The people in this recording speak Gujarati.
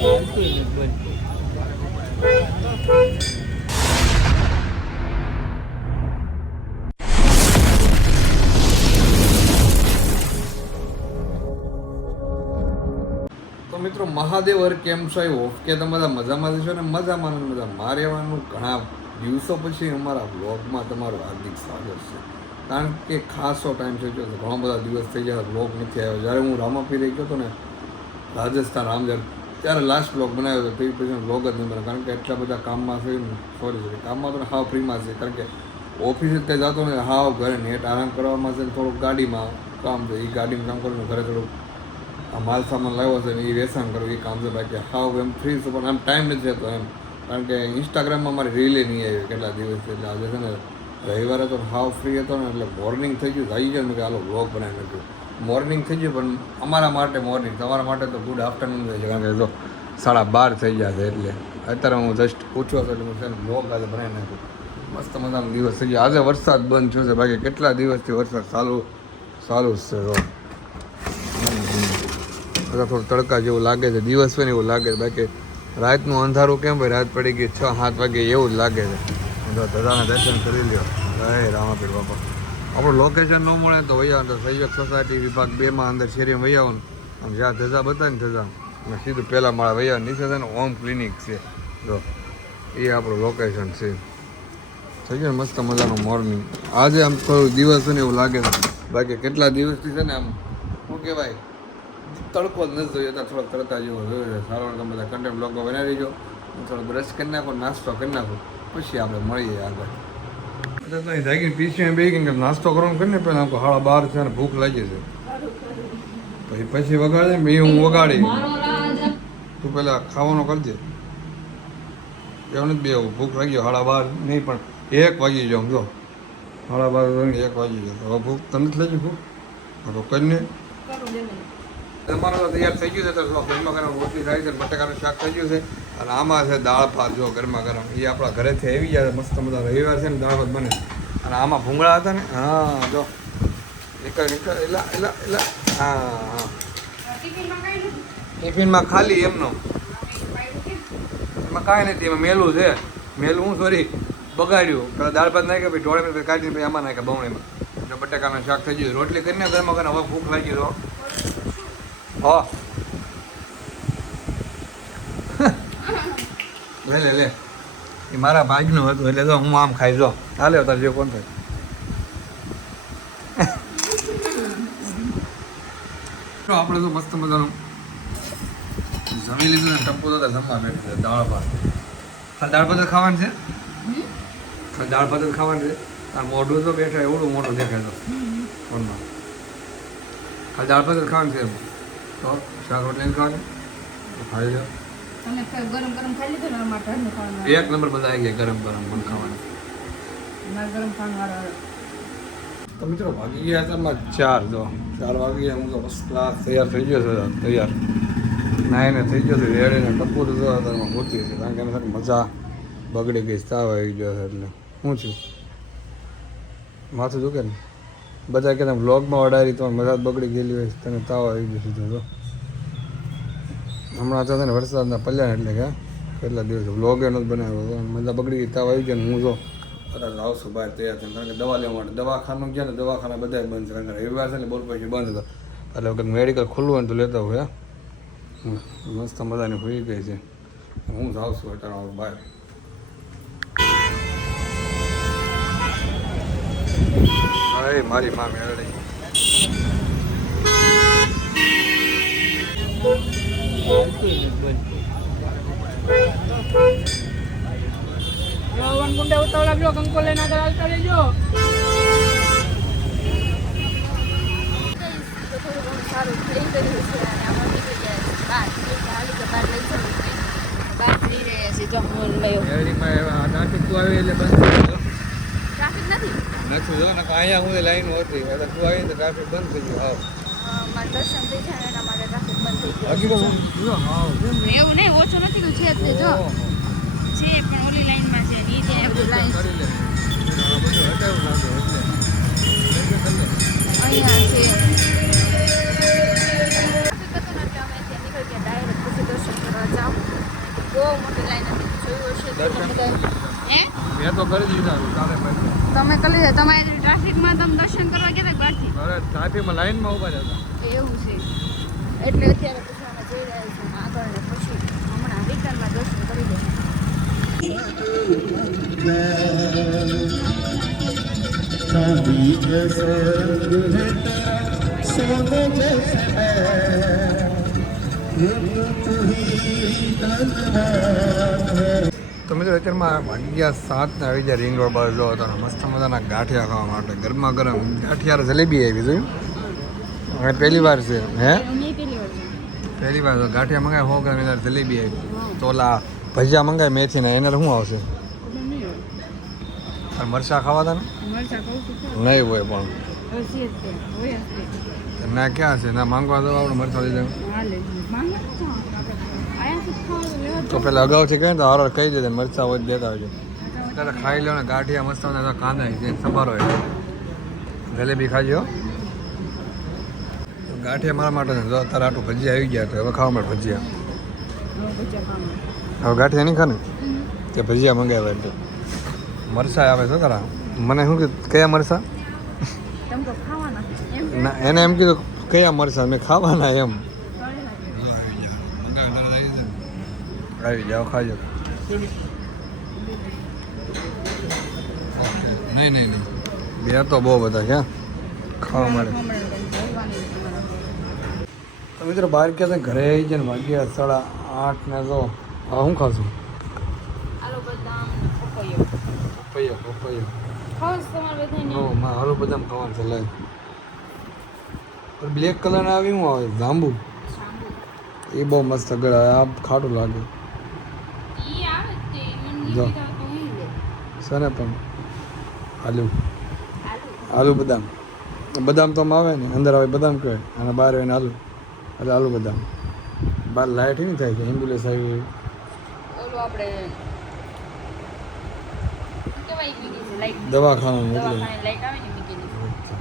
મિત્રો મહાદેવ હર કેમ છો? આઈ હોપ કે તમે બધા મજામાં છો ને મજામાં મારે આવવાનું ઘણા દિવસો પછી અમારા વ્લોગમાં તમારું હાર્દિક સ્વાગત છે. કારણ કે ખાસો ટાઈમ થઈ ગયો, ઘણા બધા દિવસ થઈ ગયા વ્લોગ નથી આવ્યો. જ્યારે હું રામાપીર ગયો હતો ને રાજસ્થાન રામજન, ત્યારે લાસ્ટ વ્લોગ બનાવ્યો હતો. તે પછી વ્લોગ જ નહીં બનાવ્યો, કારણ કે એટલા બધા કામમાં છે. સોરી કામમાં તો હાવ ફ્રીમાં છે, કારણ કે ઓફિસે જ કંઈ જતો ને હાવ ઘરે નેટ આરામ કરવામાં છે. થોડુંક ગાડીમાં કામ છે, એ ગાડીમાં કામ કરું ઘરે થોડુંક આ માલ સામાન લાવ્યો છે ને એ વેચાણ કરવું એ કામ છે. બાકી હાવ એમ ફ્રી છે, પણ આમ ટાઈમ નથી રહેતો એમ, કારણ કે ઇન્સ્ટાગ્રામમાં મારી રીલે નહીં આવી કેટલા દિવસ. એટલે આજે છે ને રવિવારે તો હાવ ફ્રી હતો ને, એટલે મોર્નિંગ થઈ ગયું આવી ગયો ને કે હાલો વ્લોગ બનાવી નાખ્યું. મોર્નિંગ થઈ ગયું, પણ અમારા માટે મોર્નિંગ, તમારા માટે તો ગુડ આફ્ટરનૂન થઈ છે, કારણ કે જો 12:30 થઈ ગયા છે. એટલે અત્યારે હું જસ્ટ પૂછવા છું એટલે હું છે ને વ્લોગ આજે બનાવી નાખ્યું. મસ્ત મજાનો દિવસ થઈ ગયો. આજે વરસાદ બંધ થયો છે, બાકી કેટલા દિવસથી વરસાદ ચાલુ જ છે. જો બધા થોડું તડકા જેવું લાગે છે, દિવસ હોય ને એવું લાગે છે. બાકી રાતનું અંધારું કેમ ભાઈ, રાત પડી ગઈ 6-7 વાગે એવું જ લાગે છે. દાદાના દર્શન કરી લ્યો. જય રામાપીર બાપા. આપણું લોકેશન ન મળે તો વૈયા તો સહયોગ સોસાયટી વિભાગ 2માં અંદર શેરીમાં વૈયા આવું ને, આમ જ્યાં ધજા બતાવે ને ધજા અને સીધું પહેલાં માળા વૈયા નીચે છે ને હોમ ક્લિનિક છે. જો એ આપણું લોકેશન છે. થઈ ગયું મસ્ત મજાનું મોર્નિંગ. આજે આમ થોડું દિવસ હોય ને એવું લાગે છે. બાકી કેટલા દિવસથી છે ને આમ શું કહેવાય, તડકો જ નથી જોઈએ. થોડોક તડકા જેવો જોયો છે. સારો તમે બધા કન્ટેન્ટ બ્લોગમાં બનાવી દેજો. હું થોડો બ્રશ કરી નાખો, નાસ્તો કરી નાખો, પછી આપણે મળીએ આગળ. એટલે તો અહીં જાગીને પીસીને બે કે નાસ્તો કરવાનું કરીને પહેલાં આમ 12:30 છે ને ભૂખ લાગી છે. પછી વગાડે ને હું વગાડી, તું પહેલાં ખાવાનો કરજે. એવું નથી બે ભૂખ લાગી 12:30 નહીં પણ 1 વાગી જાઉં. જો 12:30 1 વાગી ગયો. હવે ભૂખ તો નથી લાગી ભૂખ તો કરીને તમારો તો તૈયાર થઈ ગયું છે. તો ગરમા ગરમ રોટલી થાય છે, બટાકાનું શાક થઈ ગયું છે, અને આમાં છે દાળ ભાત. જો ગરમા ગરમ એ આપણા ઘરેથી આવી જાય મસ્ત મજા. રવિવાર છે ને દાળ ભાત બને. અને આમાં ભૂંગળા હતા ને, હા જો નીકળ એલા હા હા ટિફિનમાં ખાલી એમનો, એમાં કાંઈ નથી. એમાં મેલું છે, મેલું હું સોરી બગાડ્યું. પેલા દાળ ભાત નાખ્યા, પછી ઢોળે પછી કાઢીને પછી આમાં નાખ્યા બમણીમાં. જો બટાકાનું શાક થઈ ગયું. રોટલી કરીને ગરમા ગરમ. હવે ભૂખ લાગી તો હા લે એ મારા ભાગનું હતું એટલે તો હું આમ ખાઈ. જો હાલે તારે જે કોણ થાય. આપણે તો મસ્ત મજાનું જમી લીધું ને ટપ્પો તો જમવા બેઠી છે. દાળ ભાત ખાલી દાળ ભાત જ ખાવાનું છે. ખાલી દાળ ભાત જ ખાવાનું છે. તાર મોઢું તો બેઠા એવડું મોટું દેખાય તો ફોનમાં. ખાલી દાળ ભાત જ ખાવાનું છે. તો શાક રોટલી ખાવાની ખાઈ લો. ગરમ ગરમ ખાઈ લીધું ને માટે ખાવાનું. 1 નંબર બધા આવી ગયા ગરમ ગરમ પણ ખાવાનું. ગરમ ખાવાનું. તો મિત્રો ભાગી ગયા હતા 4. જો 4 વાગી ગયા. હું તો ફર્સ્ટ ક્લાસ તૈયાર થઈ ગયો છે. તૈયાર નાઈને થઈ ગયો છે રેડીને. ટપુ તો અત્યારમાં હોતી છે, કારણ કે એને મજા બગડી ગઈ. તાવ આવી ગયો છે એટલે શું થયું, માથું દુખે ને. બધા કે તમે વ્લોગમાં વડારી તો મજા બગડી ગયેલી હોય, તને તાવ આવી ગયો સીધો. તો હમણાં તો ને વરસાદના પલ્યા એટલે કે કેટલા દિવસ વ્લોગ એનો જ બનાવ્યો હતો. મજા બગડી ગઈ, તાવ આવી ગયો ને હું જો અત્યારે આવશું બહાર તૈયાર થઈને, કારણ કે દવા લેવા માટે. દવાખાનું ગયા ને દવાખાના બધા બંધ છે, કારણ કે રવિવાર છે ને બોલ પછી બંધ હતો. એટલે વખત મેડિકલ ખુલ્લું હોય ને તો લેતા હોય. મસ્ત મજાની હોઈ ગઈ છે. હું જ આવશું અત્યારે બહાર. હા મારી મા મેળવી વન ગુંડે ઉતાવ લાગ્યો કંકો લઈને આગળ આવતા રહેજો. થોડું ઘણું સારું થઈ ગયું છે અને આમાં નીકળી જાય બહાર જઈ રહ્યા છે. જો હું લયો ટ્રાફિક તું આવી એટલે બંધ ટ્રાફિક નથી જો ને અહીંયા હું લાઈન હતી. તું આવી તો ટ્રાફિક બંધ થઈ ગયું. મારા દર્શન થઈ જાય એના માટે ટ્રાફિક બંધ થઈ ગયું. એવું નહીં, ઓછું નથી ગયું છે એટલે જો છે પણ ઓલી લાઈનમાં છે નીચે બધી લાઈન અહીંયા છે. નીકળી ગયા ડાયરેક્ટ પછી દર્શન કરવા જાઓ. બહુ મોટી લાઈન હતી જોયું હશે તો દર્શન. બધા. હે મેં તો કરી દીધા કાલે પછી તમે કરી લીધા તમારે ટ્રાફિકમાં તમે દર્શન કરવા ગયા હતા બાકી અરે ટ્રાફિકમાં લાઈનમાં ઊભા હતા એવું છે એટલે અત્યારે પછી અમે જઈ રહ્યા છીએ આગળ ને પછી હમણાં રિટર્નમાં દર્શન કરી દઈશું चांदी जैसे रंग है तेरा सोने जैसे मैं तू ही धनवान है તો મિત્રો અત્યારમાં વાગ્યા 7 ને આવી જાય રિંગ રોડ બાજુ જો હતો મસ્ત મજાના ગાંઠિયા ખાવા માટે ગરમા ગરમ ગાંઠિયા જલેબી આવી જોયું હવે પહેલી વાર છે હે મેં પેલી વાર પહેલી વાર ગાંઠિયા મંગાય 100 ગ્રામ એના જલેબી આવી તો ઓલા ભજીયા મંગાય મેથી ને એના શું આવશે પણ મરચાં ખાવા હતા ને મરચા કહું છું નહીં હોય પણ હસી જ તે હોય હશે ના ક્યાં છે ના માંગવા દો આપણે મરચાં લીધા હાલે માંગે તો આયા તો ખાવા લેવા તો પેલા અગાઉથી કહે તો હારો કહી દે મરચાં હોય તો દેતા આવજો ત્યારે ખાઈ લો ને ગાંઠિયા મસ્ત ને કાંદા છે સંભારો હોય જલેબી ખાજો ગાંઠિયા મારા માટે છે જો તારા આટલું ભજીયા આવી ગયા તો હવે ખાવા માટે ભજીયા હવે ગાંઠિયા નહીં ખાને કે ભજીયા મંગાવ્યા એટલે મરચાં આવે છે ખરા મને શું કીધું કયા મરચાં તમે તો ખાવાના એમ ના એને એમ કીધું કયા મરચાં મેં ખાવાના એમ આવી જાઓ ખાજો નહીં નહીં નહીં બે તો બહુ બધા ક્યાં ખાવા મળે તો મિત્રો બહાર ક્યાં છે ઘરે આવી જાય ને વાગ્યા 8:30 ને તો હા હું ખાશું આલુ બદામ ને પપૈયો પપૈયા ખાસ તમારે બધાને નો માં હાલો બદામ ખાવાનું છે લાય બ્લેક કલર ના આવી હું આવે જાંબુ શાંબુ એ બહુ મસ્ત ગળે આ ખાટું લાગે ઈ આવે તે મને જો. કીધા તો હું લે છે ને પણ આલુ આલુ આલુ બદામ બદામ તો આમ આવે ને અંદર આવે બદામ કહેવાય અને બહાર આવે ને આલુ એટલે આલુ બદામ બહાર લાઇટ નહીં થાય કે એમ્બ્યુલન્સ આવી ઓલું આપણે શું કહેવાય મીકી છે લાઈટ દવાખાનું એટલે દવાખાને લાઈટ આવે ને મીકેલી અચ્છા.